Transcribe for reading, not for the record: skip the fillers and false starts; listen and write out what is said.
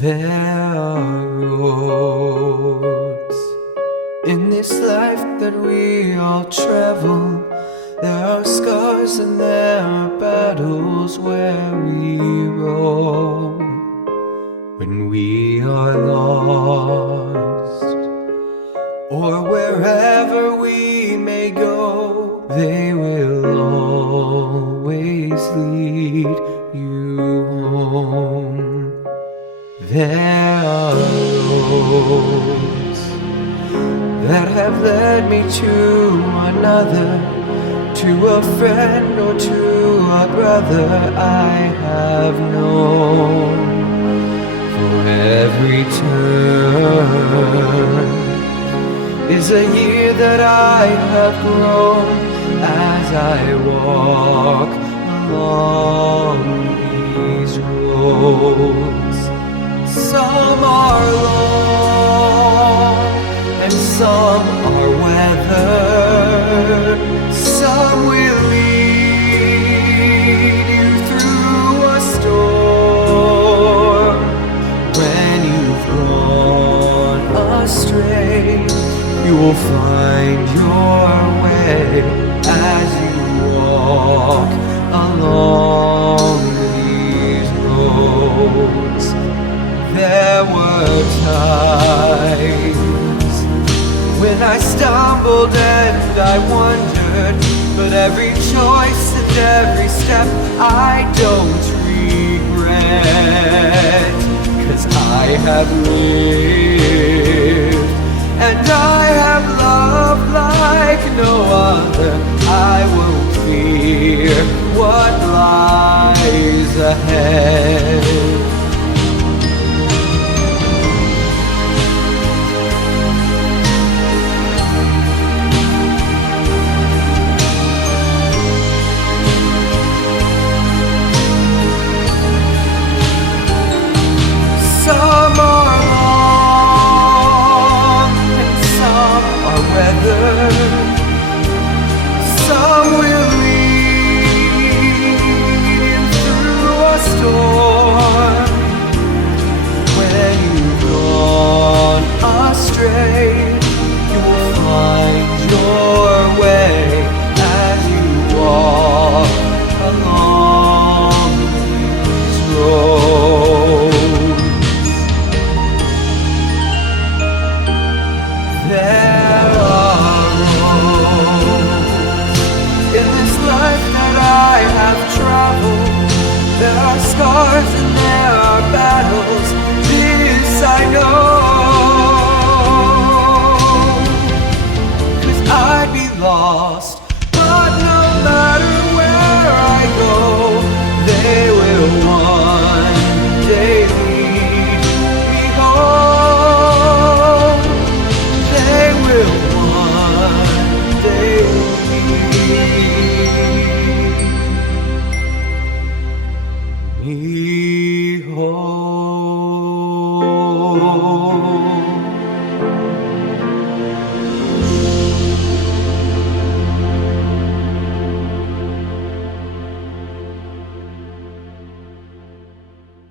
There are roads in this life that we all travel. There are scars and there are battles where we roam. When we are lost, or wherever we may go, they will always lead you home. There are roads that have led me to another, to a friend or to a brother I have known. For every turn is a year that I have grown as I walk along these roads. Some are long and some are weathered. Some will lead you through a storm. When you've gone astray, you will find your way as you walk along these roads. There were times when I stumbled and I wondered, but every choice and every step I don't regret, 'cause I have lived and I have loved like no other. I won't fear what lies ahead. Some are long and some are weathered. Some will lead you through a storm. When you've gone astray, you will find your way as you walk along these roads. There are roads in this life that I have traveled. There are scars and there are battles, this I know. 'Cause I'd be lost, but no matter where I go, they will one day lead me home. They will one day lead me home.